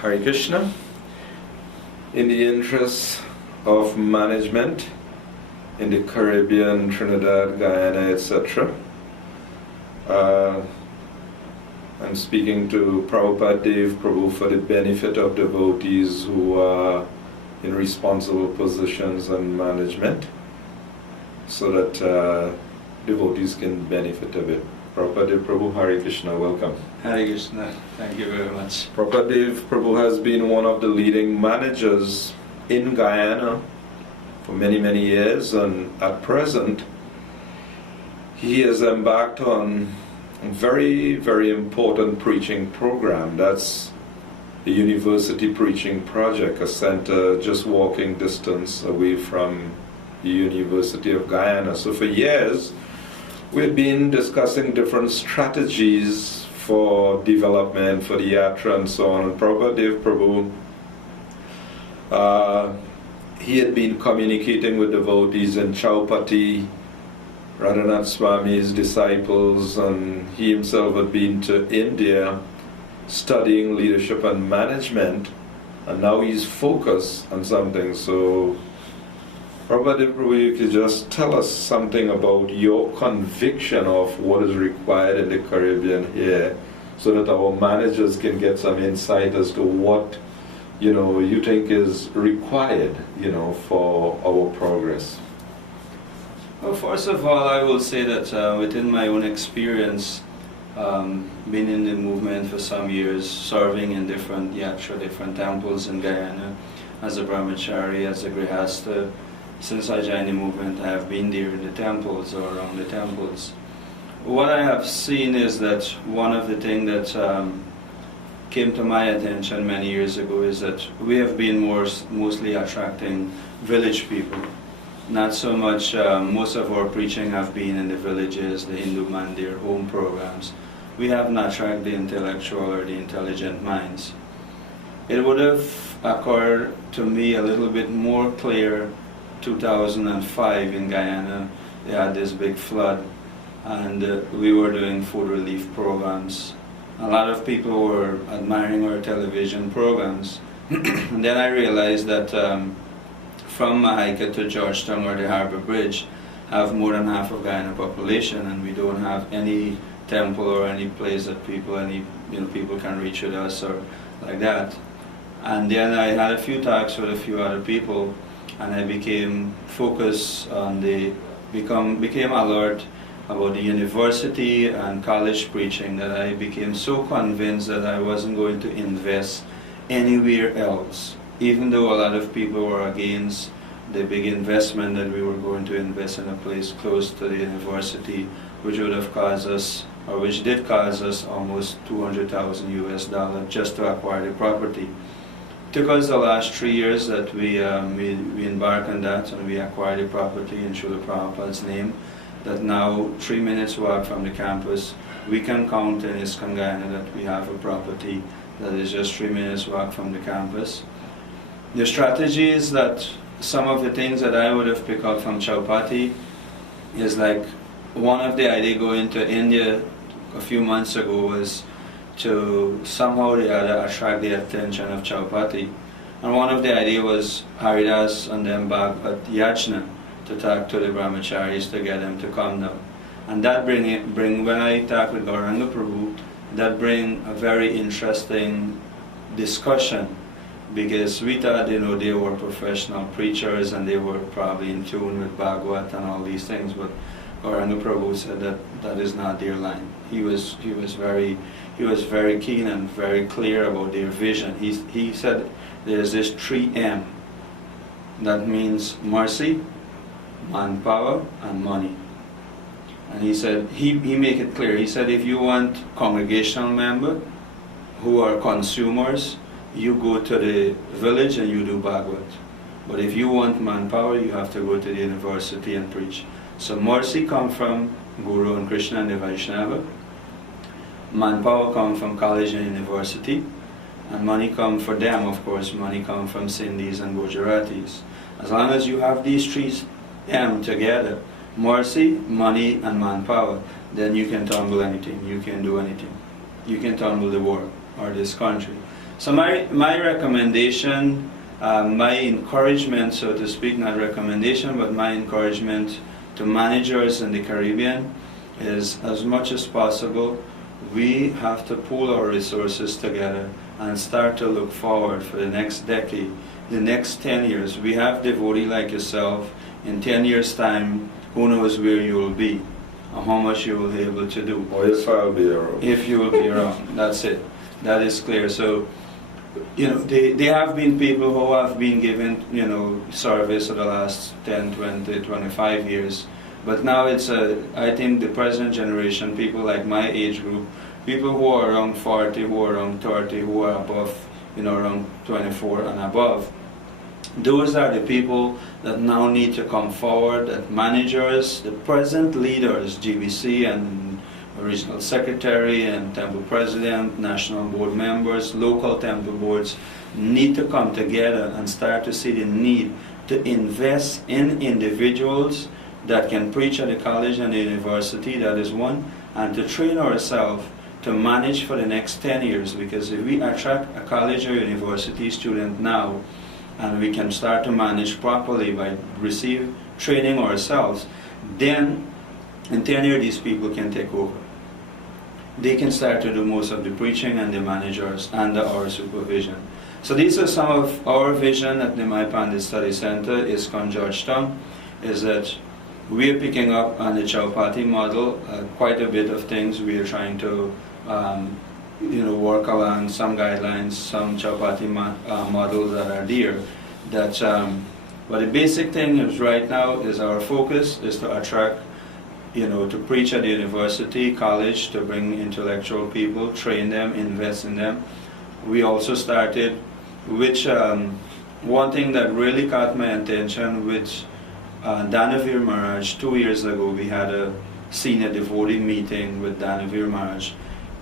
Hare Krishna. In the interest of management in the Caribbean, Trinidad, Guyana, etc., I'm speaking to Prabhupadadeva Prabhu for the benefit of devotees who are in responsible positions and management, so that devotees can benefit a bit. Prabhupadadeva Prabhu, Hare Krishna, welcome. Hare Krishna, thank you very much. Prabhupadadeva Prabhu has been one of the leading managers in Guyana for many, many years, and at present he has embarked on a very, very important preaching program. That's the University Preaching Project, a center just walking distance away from the University of Guyana. So for years we've been discussing different strategies for development, for the yatra and so on. And Prabhupadadeva Prabhu, he had been communicating with devotees in Chaupati, Radhanath Swami's disciples, and he himself had been to India studying leadership and management, and now he's focused on something. So Prabhupada Prabhu, you could just tell us something about your conviction of what is required in the Caribbean here, so that our managers can get some insight as to what you think is required for our progress. Well, first of all, I will say that within my own experience, being in the movement for some years, serving in different yatra, different temples in Guyana, as a brahmachari, as a grihastha. Since I joined the movement, I have been there in the temples or around the temples. What I have seen is that one of the things that came to my attention many years ago is that we have been mostly attracting village people. Not so much, most of our preaching have been in the villages, the Hindu mandir, home programs. We have not attracted the intellectual or the intelligent minds. It would have occurred to me a little bit more clear 2005 in Guyana. They had this big flood, and we were doing food relief programs. A lot of people were admiring our television programs. And then I realized that from Mahika to Georgetown or the Harbour Bridge have more than half of Guyana population, and we don't have any temple or any place that people can reach with us or like that. And then I had a few talks with a few other people, and I became focused on became alert about the university and college preaching, that I became so convinced that I wasn't going to invest anywhere else, even though a lot of people were against the big investment that we were going to invest in a place close to the university, which would have caused us, or which did cause us, almost $200,000 US just to acquire the property. Took us the last 3 years that we embarked on that, and we acquired the property in Srila Prabhupada's name, that now 3 minutes walk from the campus, we can count in ISKCON Guyana that we have a property that is just 3 minutes walk from the campus. The strategy is that some of the things that I would have picked up from Chaupati is like, one of the ideas going to India a few months ago was to somehow or the other attract the attention of Chaupati. And one of the ideas was Haridas and then Bhagavad Yajna, to talk to the brahmacharis to get them to come down. And that bring when I talk with Gauranga Prabhu, that bring a very interesting discussion, because we thought they were professional preachers and they were probably in tune with Bhagavad and all these things, but Gauranga Prabhu said that that is not their line. He was very keen and very clear about their vision. He said there's this 3M, that means mercy, manpower, and money. And he said, he made it clear. He said, if you want congregational members who are consumers, you go to the village and you do Bhagavad. But if you want manpower, you have to go to the university and preach. So mercy comes from Guru and Krishna and the Vaishnava. Manpower comes from college and university. And money comes for them, of course. Money comes from Sindhis and Gujaratis. As long as you have these three together, mercy, money, and manpower, then you can tumble anything. You can do anything. You can tumble the world or this country. So my recommendation, my encouragement, so to speak, not recommendation, but my encouragement to managers in the Caribbean is, as much as possible, we have to pool our resources together and start to look forward for the next decade, the next 10 years. We have devotee like yourself. In 10 years' time, who knows where you will be and how much you will be able to do. Or if I'll be around. If you will be around, that's it. That is clear. So, you know, there have been people who have been given, you know, service for the last 10, 20, 25 years. But now it's, I think the present generation, people like my age group, people who are around 40, who are around 30, who are above, you know, around 24 and above, those are the people that now need to come forward, that managers, the present leaders, GBC and regional secretary and temple president, national board members, local temple boards, need to come together and start to see the need to invest in individuals that can preach at the college and the university, that is one, and to train ourselves to manage for the next 10 years, because if we attract a college or university student now, and we can start to manage properly by receive training ourselves, then in 10 years these people can take over. They can start to do most of the preaching and the managers under our supervision. So these are some of our vision at the My Pandit Study Center, ISKCON Georgetown, is that we are picking up on the Chowpatty model, quite a bit of things. We are trying to you know, work along some guidelines, some Chowpatty models that are there. That, but the basic thing is right now is our focus is to attract, you know, to preach at the university, college, to bring intellectual people, train them, invest in them. We also started, which one thing that really caught my attention, which Danavir Maharaj, 2 years ago, we had a senior devotee meeting with Danavir Maharaj,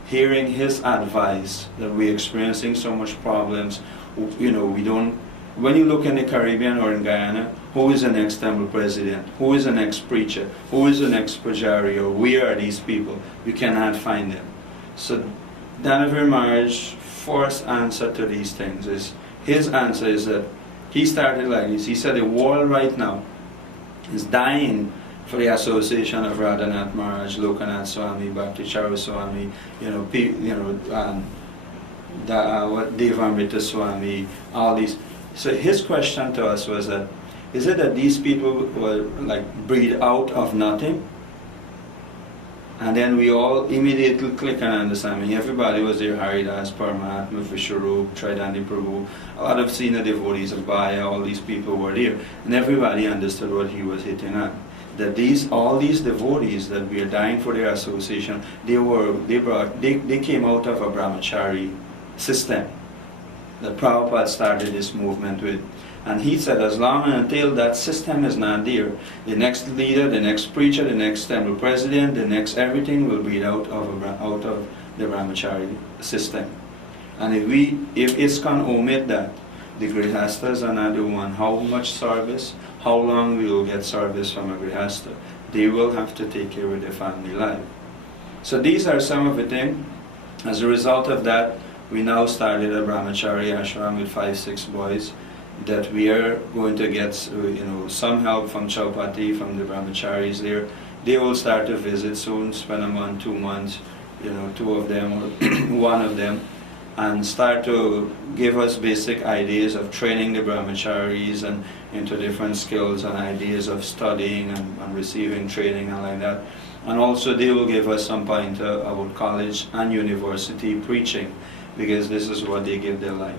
hearing his advice that we're experiencing so much problems. You know, we don't, when you look in the Caribbean or in Guyana, who is the next temple president? Who is the next preacher? Who is the next pujari? Or where are these people? We cannot find them. So Danavir Maharaj's first answer to these things is, his answer is that he started like this. He said the world right now is dying for the association of Radhanath Maharaj, Lokanath Swami, Bhakticharu Swami, you know, Devamrita Swami, all these. So his question to us was that, is it that these people were like breed out of nothing? And then we all immediately click on understanding. Everybody was there, Haridas, Paramahatma, Vishwarup, Tridandi Prabhu, a lot of senior devotees of Baya, all these people were there. And everybody understood what he was hitting at. That all these devotees that we are dying for their association, they came out of a brahmachari system that Prabhupada started this movement with. And he said, as long and until that system is not there, the next leader, the next preacher, the next temple president, the next everything will be out of the brahmachari system. And if ISKCON omit that, the grihastas are not the one. How much service, how long we will get service from a grihasta? They will have to take care of their family life. So these are some of the things. As a result of that, we now started a brahmachari ashram with 5-6 boys, that we are going to get, you know, some help from Chowpatty, from the brahmacharis there. They will start to visit soon, spend a month, 2 months, you know, 2 of them or 1 of them, and start to give us basic ideas of training the brahmacharis and into different skills and ideas of studying and receiving training and like that. And also they will give us some pointer about college and university preaching, because this is what they give their life.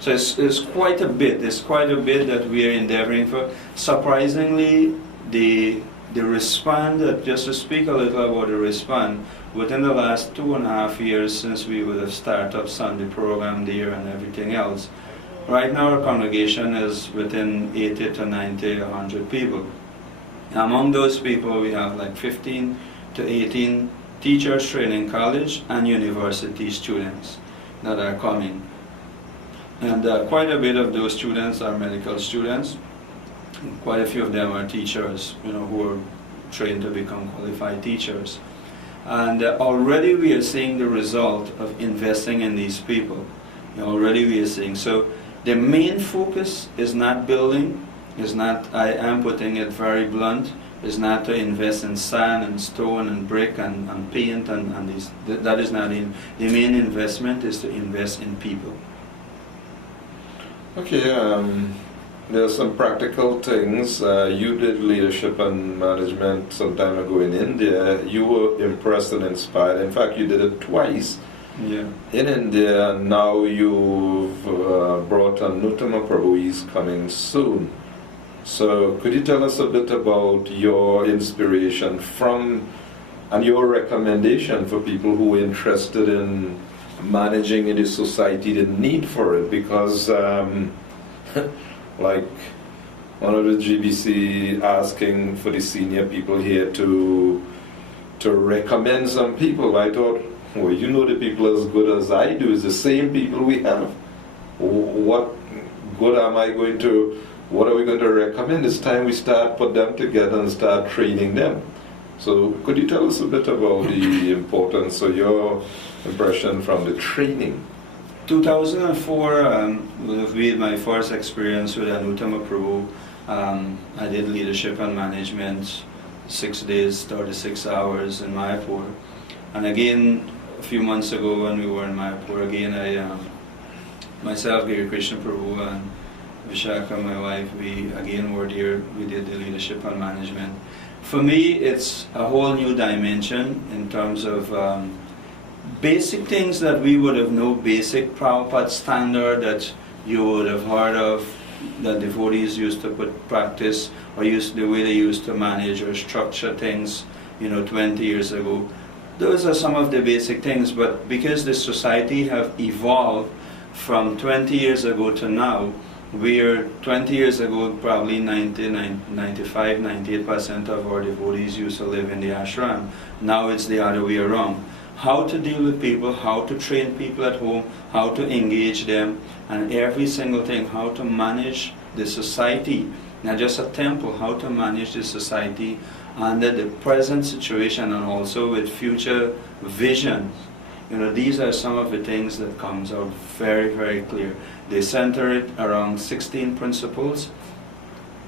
So it's quite a bit. There's quite a bit that we are endeavoring for. Surprisingly, the response, just to speak a little about the response, within the last 2.5 years since we would have started up Sunday program there and everything else, right now our congregation is within 80 to 90, 100 people. Among those people we have like 15 to 18 teachers training college and university students that are coming. And quite a bit of those students are medical students. Quite a few of them are teachers, you know, who are trained to become qualified teachers. And already we are seeing the result of investing in these people. Already we are seeing. So the main focus is not building, is not, I am putting it very blunt, is not to invest in sand and stone and brick and paint and these. That is not in. The main investment is to invest in people. Okay, there are some practical things. You did leadership and management some time ago in India. You were impressed and inspired. In fact, you did it twice. Yeah. In India, now you've brought on Nuttama Prabhu. He's coming soon. So could you tell us a bit about your inspiration from and your recommendation for people who are interested in managing in the society, the need for it? Because like one of the GBC asking for the senior people here to recommend some people. I thought, well, you know the people as good as I do. It's the same people we have. What good am I going to, what are we going to recommend? It's time we start put them together and start training them. So could you tell us a bit about the importance of your impression from the training? 2004 would have been my first experience with Nuttama Prabhu. I did leadership and management, 6 days, 36 hours in Mayapur. And again, a few months ago when we were in Mayapur, again I, myself, Giri Krishna Prabhu and Vishaka, my wife, we again were there, we did the leadership and management. For me, it's a whole new dimension in terms of basic things that we would have known, basic Prabhupada standard that you would have heard of, that devotees used to put practice, or used the way they used to manage or structure things, 20 years ago. Those are some of the basic things, but because the society have evolved from 20 years ago to now, where 20 years ago probably 95, 98% of our devotees used to live in the ashram. Now it's the other way around. How to deal with people, how to train people at home, how to engage them, and every single thing, how to manage the society, not just a temple, how to manage the society under the present situation and also with future visions. These are some of the things that comes out very, very clear. They center it around 16 principles.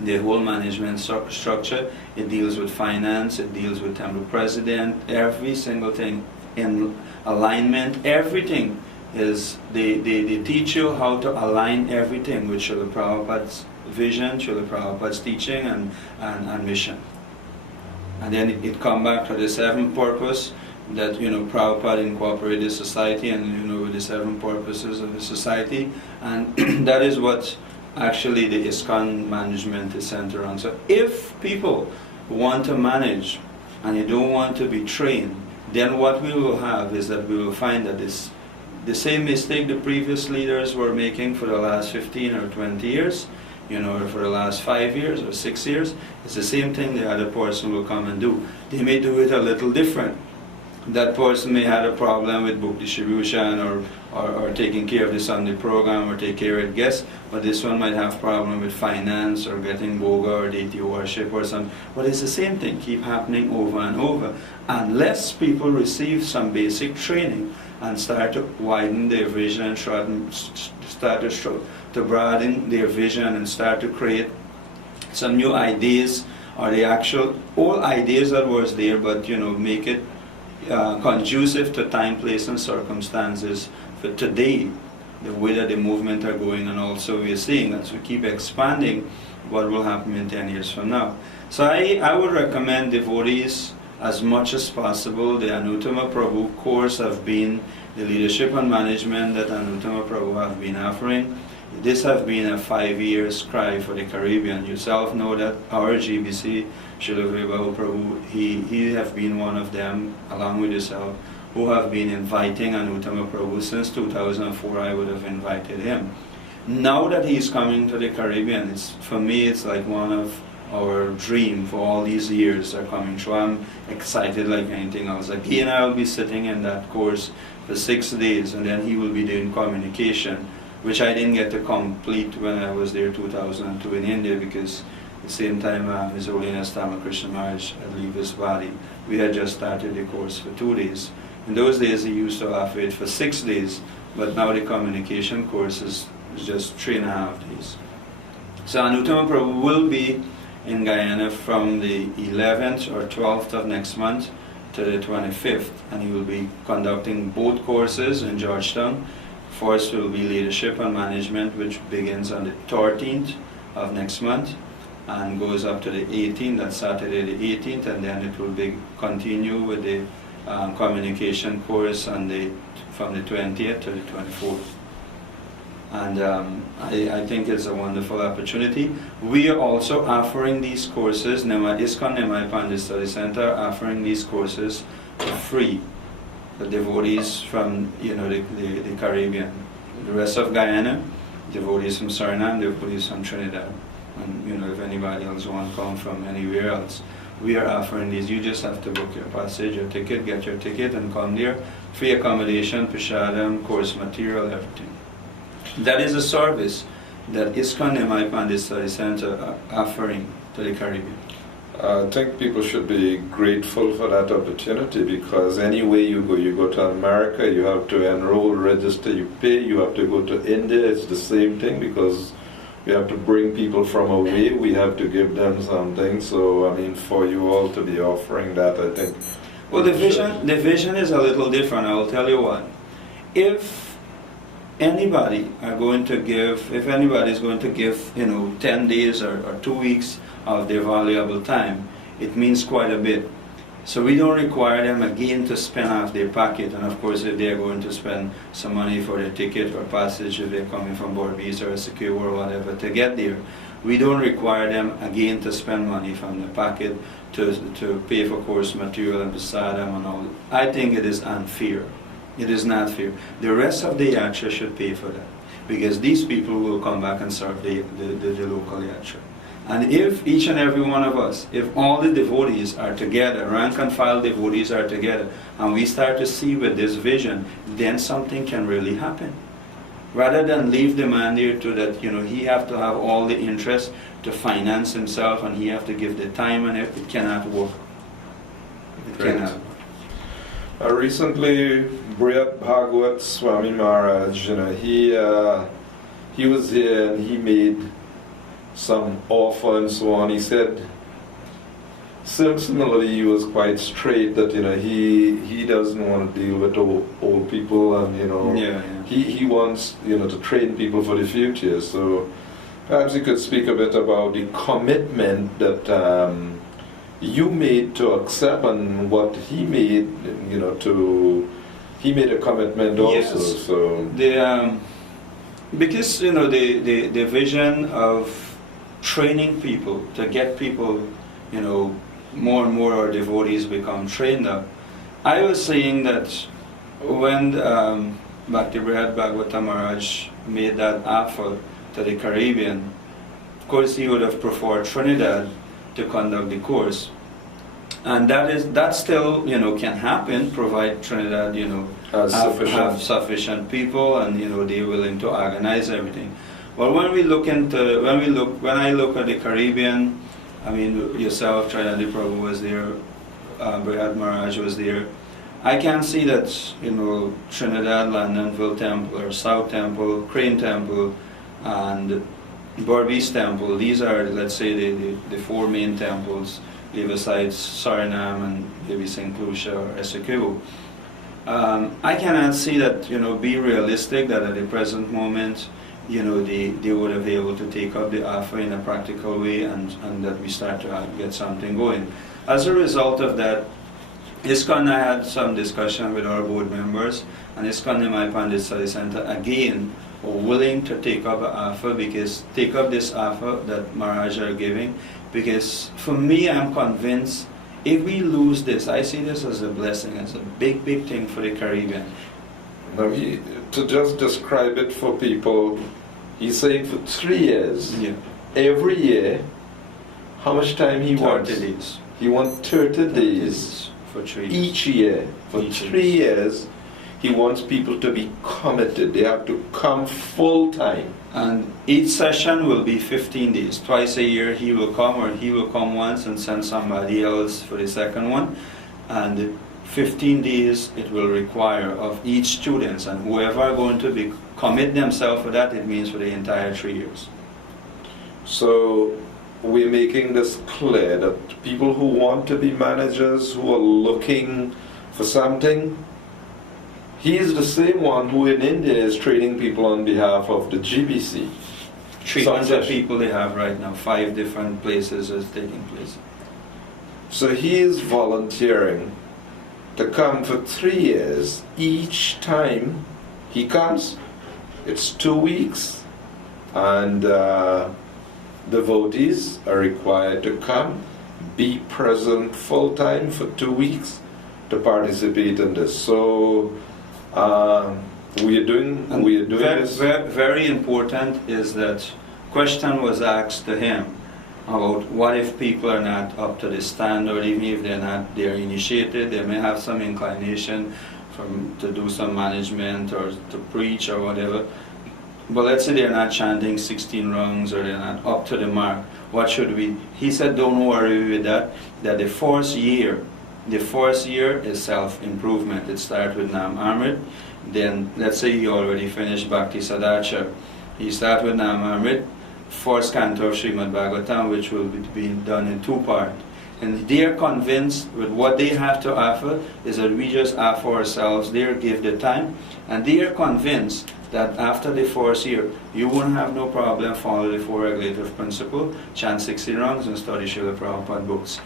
The whole management structure, it deals with finance, it deals with temple president, every single thing in alignment, everything is, they teach you how to align everything with Srila Prabhupada's vision, Srila Prabhupada's teaching and mission. And then it comes back to the seventh purpose that Prabhupada incorporated society and with the seven purposes of the society, and that is what actually the ISKCON management is centered on. So if people want to manage and you don't want to be trained, then what we will have is that we will find that the same mistake the previous leaders were making for the last 15 or 20 years, or for the last 5 years or 6 years, it's the same thing the other person will come and do. They may do it a little different. That person may have a problem with book distribution or taking care of the Sunday program or take care of guests, but this one might have problem with finance or getting boga or deity worship or something. But it's the same thing, keep happening over and over. Unless people receive some basic training and start to widen their vision, start to broaden their vision and start to create some new ideas or the actual old ideas that was there, but make it conducive to time, place and circumstances for today, the way that the movement are going, and also we are seeing as we keep expanding what will happen in 10 years from now. So I would recommend devotees as much as possible. The Nuttama Prabhu course have been the leadership and management that Nuttama Prabhu have been offering. This have been a 5 years cry for the Caribbean. Yourself know that our GBC, Srila Vibhav Prabhu, he have been one of them, along with yourself, who have been inviting Nuttama Prabhu since 2004. I would have invited him. Now that he's coming to the Caribbean, for me it's like one of our dream for all these years are coming true. I'm excited like anything else. Again, I'll be sitting in that course for 6 days, and then he will be doing communication, which I didn't get to complete when I was there 2002 in India, because the same time His Holiness Ramakrishna Maharaj had leave his body. We had just started the course for 2 days. In those days he used to offer it for 6 days, but now the communication course is just 3.5 days. So Anuttama Prabhu will be in Guyana from the 11th or 12th of next month to the 25th, and he will be conducting both courses in Georgetown. First will be Leadership and Management, which begins on the 13th of next month and goes up to the 18th, that's Saturday the 18th, and then it will continue with the communication course on from the 20th to the 24th. And I think it's a wonderful opportunity. We are also offering these courses, ISKCON Nimai Pandit Study Center offering these courses for free. The devotees from the Caribbean, the rest of Guyana, devotees from Suriname, devotees from Trinidad, and if anybody else want to come from anywhere else, we are offering these. You just have to book your passage, your ticket, get your ticket, and come there. Free accommodation, prashadam, course material, everything. That is a service that ISKCON Nimai Pandit Study Center are offering to the Caribbean. I think people should be grateful for that opportunity, because anywhere you go to America, you have to enroll, register, you pay. You have to go to India, it's the same thing, because we have to bring people from away, we have to give them something. So I mean, for you all to be offering that, I think. Well, the vision is a little different. I will tell you what. If anybody is going to give 10 days or 2 weeks of their valuable time, it means quite a bit. So we don't require them again to spend off their pocket. And of course, if they're going to spend some money for their ticket or passage, if they're coming from Bordeaux or Secure or whatever to get there, we don't require them again to spend money from their pocket to pay for course material and prasadam and all. I think it is unfair. It is not fair. The rest of the yatra should pay for that, because these people will come back and serve the local yatra. And if each and every one of us, if all the devotees are together, rank and file devotees are together, and we start to see with this vision, then something can really happen. Rather than leave the man there to that, he have to have all the interest to finance himself, and he have to give the time, and it cannot work. It cannot work. Recently, Briyat Bhagwat Swami Maharaj, he was here and he made some offer and so on. He said, similarly, he was quite straight that he doesn't want to deal with old people, and he wants to train people for the future. So perhaps you could speak a bit about the commitment that you made to accept, and what he made, he made a commitment also. Yes. So because the vision of training people to get people, more and more our devotees become trained up. I was saying that when Bhakti Brihad Bhagavata Maharaj made that offer to the Caribbean, of course he would have preferred Trinidad to conduct the course, and that still can happen, provide Trinidad have sufficient people, and they're willing to organize everything. But when I look at the Caribbean, I mean yourself, Trinidad Prabhu was there, Brihad Maharaj was there. I can see that Trinidad, Landonville Temple or South Temple, Crane Temple, and Bordeaux Temple. These are, let's say, the 4 main temples, besides Suriname and maybe St. Lucia or Essequibo. I cannot see that, be realistic that at the present moment, they would have been able to take up the offer in a practical way, and that we start to get something going. As a result of that, ISKCON, I had some discussion with our board members, and ISKCON Nimai Pandit Study Center again are willing to take up this offer that Maharaj are giving, because for me, I'm convinced if we lose this, I see this as a blessing, as a big, big thing for the Caribbean. Now, to just describe it for people, he's saying for 3 years, every year, how much time he wants? 30 days. He wants 30 days for 3 years. Each year. For 3 years, he wants people to be committed. They have to come full time. And each session will be 15 days. Twice a year he will come, or he will come once and send somebody else for the second one. And 15 days it will require of each student, and whoever are going to be commit themselves for that, it means for the entire 3 years. So we're making this clear that people who want to be managers, who are looking for something, he is the same one who in India is training people on behalf of the GBC. 300 people they have right now, 5 different places is taking place. So he is volunteering to come for 3 years. Each time he comes, it's 2 weeks, and devotees are required to come, be present full time for 2 weeks to participate in this. So we are doing this. Very important is that question was asked to him about what if people are not up to the standard, even if they're initiated, they may have some inclination to do some management or to preach or whatever. But let's say they're not chanting 16 rounds or they're not up to the mark. What should we? He said, don't worry with that. That the first year is self-improvement. It starts with Nam Amrit. Then let's say you already finished Bhakti Sadacha. You start with Nam Amrit, first canto of Srimad Bhagavatam, which will be done in 2 parts. And they are convinced with what they have to offer is that we just offer ourselves there, give the time, and they are convinced that after the first year, you won't have no problem follow the 4 regulative principle, chant 16 rounds and study Srila Prabhupada books.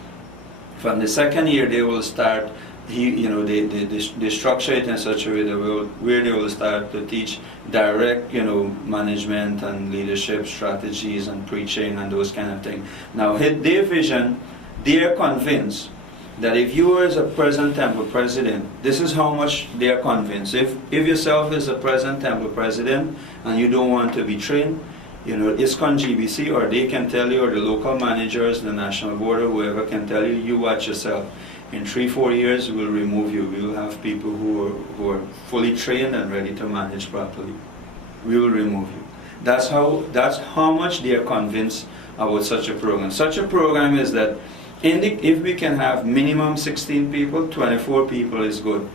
From the second year, they will start, they structure it in such a way where they will start to teach direct, management and leadership strategies and preaching and those kind of things. Now, their vision, they are convinced that if you are as a present temple president, this is how much they are convinced. If yourself is a present temple president and you don't want to be trained, ISKCON GBC, or they can tell you, or the local managers, the national board, or whoever can tell you, you watch yourself. In 3-4 years, we'll remove you. We will have people who are fully trained and ready to manage properly. We will remove you. That's how much they are convinced about such a program. Such a program is that if we can have minimum 16 people, 24 people is good.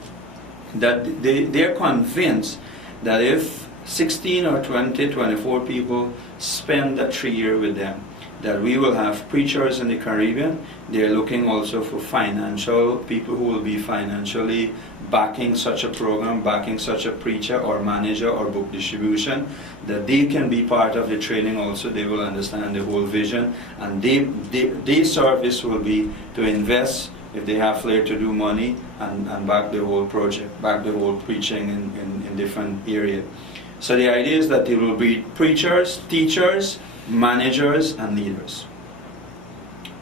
That they're convinced that if 16 or 20, 24 people spend that 3 year with them, that we will have preachers in the Caribbean. They're looking also for financial people who will be financially backing such a program, backing such a preacher or manager or book distribution, that they can be part of the training also. They will understand the whole vision, and their service will be to invest, if they have flair, to do money and back the whole project, back the whole preaching in different areas. So the idea is that they will be preachers, teachers, managers and leaders.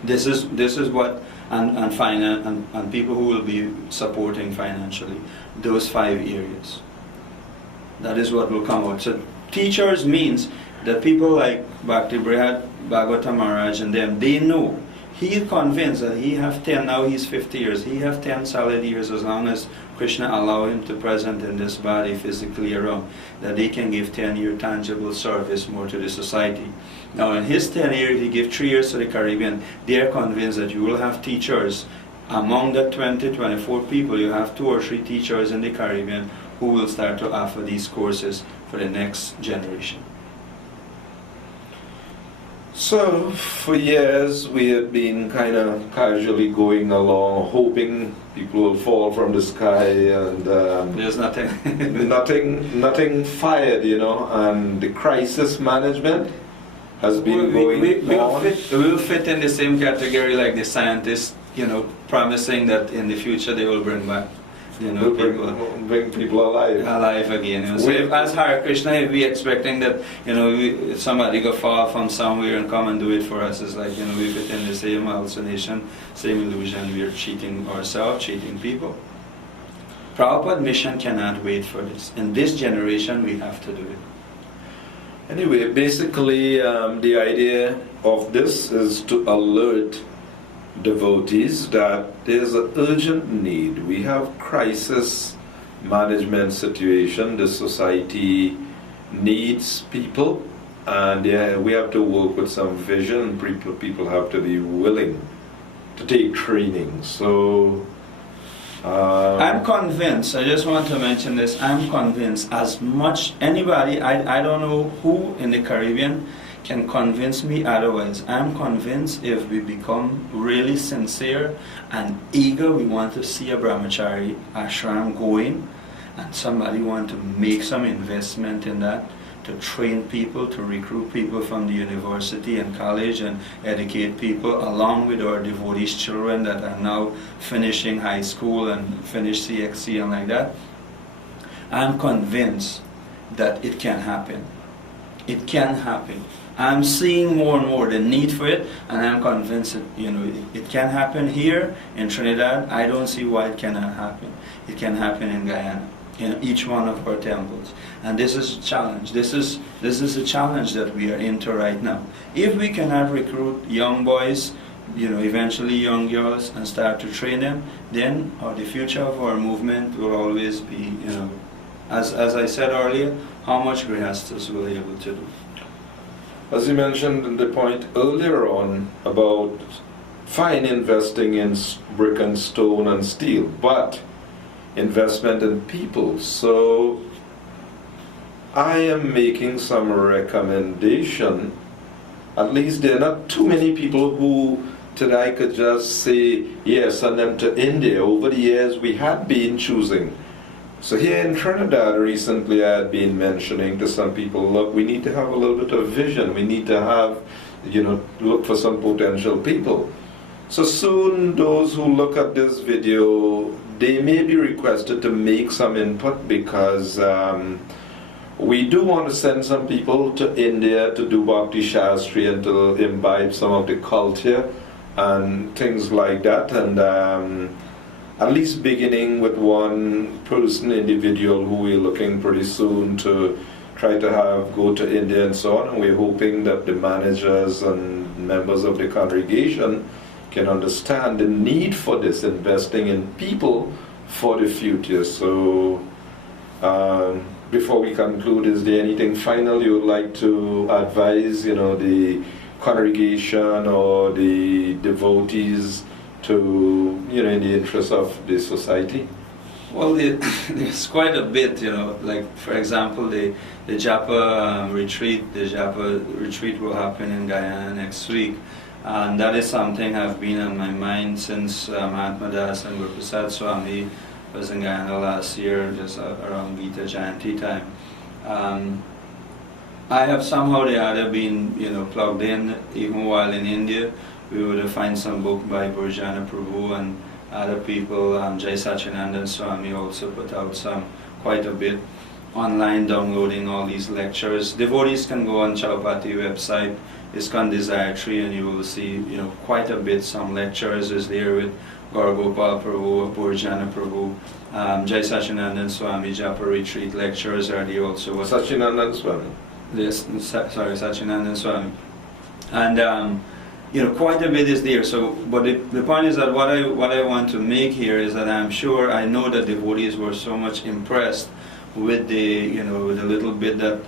This is what and finance and people who will be supporting financially those 5 areas. That is what will come out. So teachers means that people like Bhakti Bhagavata Maharaj and them, they know. He is convinced that he have 10, now he's 50 years, he have 10 solid years, as long as Krishna allow him to present in this body physically around, that they can give 10-year tangible service more to the society. Now in his 10 years, he gave 3 years to the Caribbean. They are convinced that you will have teachers. Among the 20, 24 people, you have 2 or 3 teachers in the Caribbean who will start to offer these courses for the next generation. So, for years we had been kind of casually going along, hoping people will fall from the sky, and there's nothing. nothing fired, and the crisis management has been going on. We'll fit in the same category like the scientists, promising that in the future they will bring back, bring people alive again. So as Hare Krishna, if we expecting that, somebody go fall from somewhere and come and do it for us, it's like, we fit in the same hallucination, same illusion. We are cheating ourselves, cheating people. Prabhupada mission cannot wait for this. In this generation, we have to do it. Anyway, basically, the idea of this is to alert devotees that there's an urgent need. We have crisis management situation. The society needs people, and we have to work with some vision. People have to be willing to take training. So I'm convinced, I just want to mention this, I'm convinced as much anybody, I don't know who in the Caribbean can convince me otherwise. I'm convinced if we become really sincere and eager, we want to see a brahmachari ashram going, and somebody want to make some investment in that, to train people, to recruit people from the university and college and educate people, along with our devotees' children that are now finishing high school and finish CXC and like that. I'm convinced that it can happen. It can happen. I'm seeing more and more the need for it, and I'm convinced that it can happen here in Trinidad. I don't see why it cannot happen. It can happen in Guyana, in each one of our temples. And this is a challenge. This is a challenge that we are into right now. If we cannot recruit young boys, eventually young girls, and start to train them, then the future of our movement will always be, as I said earlier, how much Grihastas will be able to do. As you mentioned in the point earlier on about fine investing in brick and stone and steel, but investment in people. So I am making some recommendation. At least there are not too many people who today could just say, yes, send them to India. Over the years we had been choosing. So here in Trinidad recently I had been mentioning to some people, look, we need to have a little bit of vision. We need to have, look for some potential people. So soon those who look at this video, they may be requested to make some input, because we do want to send some people to India to do Bhakti Shastri and to imbibe some of the culture and things like that. And at least beginning with one person, individual, who we're looking pretty soon to try to have go to India and so on. And we're hoping that the managers and members of the congregation can understand the need for this, investing in people for the future. So before we conclude, is there anything final you would like to advise, the congregation or the devotees to, in the interest of the society? Well, there's quite a bit, like for example, the Japa retreat. The Japa retreat will happen in Guyana next week, and that is something I've been on my mind since Mahatma Dasa and Guru Prasad Swami was in Guyana last year, just around Gita Jayanti time. I have somehow or the other been, plugged in, even while in India. We would find some book by Burjana Prabhu and other people. Jai Sachinandan Swami also put out quite a bit online, downloading all these lectures. Devotees can go on Chaupati website, ISKCON Desire Tree, and you will see quite a bit. Some lectures is there with Gaur Gopal Prabhu, Burjana Prabhu, Jai Sachinandan Swami Japa Retreat lectures are there also. Sachinandan Swami? Yes, sorry, Sachinandan Swami. And quite a bit is there. So, but the point is that what I want to make here is that I know that devotees were so much impressed with the with the little bit that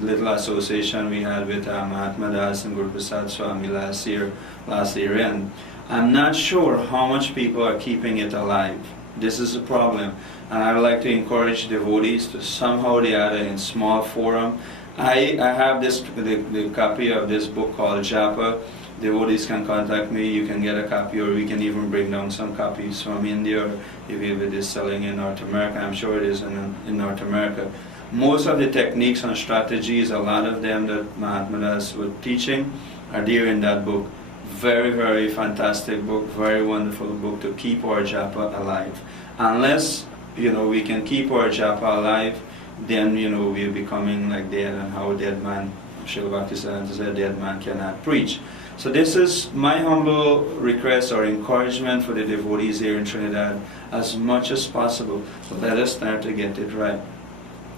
little association we had with Mahatma Das and Guru Prasad Swami last year, and I'm not sure how much people are keeping it alive. This is a problem, and I would like to encourage devotees to somehow or the other, in small forum. I have the copy of this book called Japa. Devotees can contact me, you can get a copy, or we can even bring down some copies from India, or if it is selling in North America. I'm sure it is in North America. Most of the techniques and strategies, a lot of them that Mahatma Das was teaching, are there in that book. Very, very fantastic book, very wonderful book to keep our japa alive. Unless, we can keep our japa alive, then, we're becoming like dead, and how a dead man, Srila Bhaktisiddhanta said, a dead man cannot preach. So this is my humble request or encouragement for the devotees here in Trinidad, as much as possible. Let us start to get it right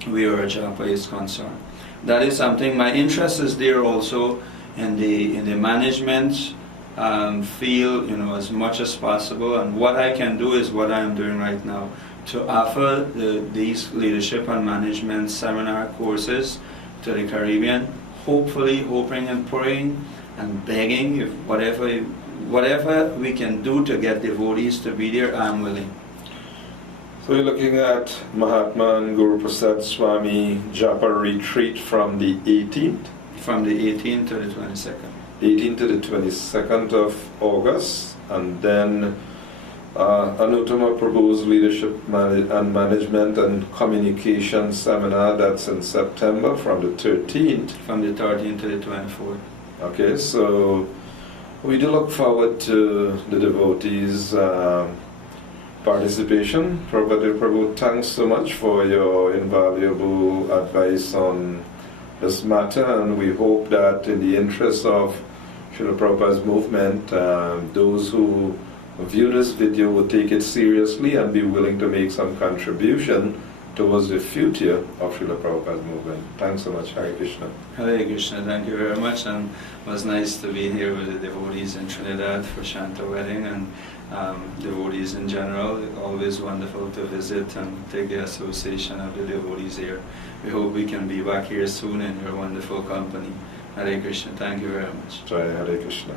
where our japa is concerned. That is something. My interest is there also in the management field, as much as possible. And what I can do is what I am doing right now, to offer these leadership and management seminar courses to the Caribbean, hopefully hoping and praying and begging, if whatever we can do to get devotees to be there, I'm willing. So you're looking at Mahatma and Guru Prasad Swami Japa retreat from the 18th? From the 18th to the 22nd. 18th to the 22nd of August, and then Anutama Prabhu's Leadership and Management and Communication Seminar, that's in September from the 13th. From the 13th to the 24th. Okay, so we do look forward to the devotees' participation. Prabhupada Prabhu, thanks so much for your invaluable advice on this matter, and we hope that in the interest of Srila Prabhupada's movement, those who view this video will take it seriously and be willing to make some contribution towards the future of Srila Prabhupada's movement. Thanks so much. Hare Krishna. Hare Krishna, thank you very much, and it was nice to be here with the devotees in Trinidad for Shanta wedding, and devotees in general. Always wonderful to visit and take the association of the devotees here. We hope we can be back here soon in your wonderful company. Hare Krishna, thank you very much. Jai Hare Krishna.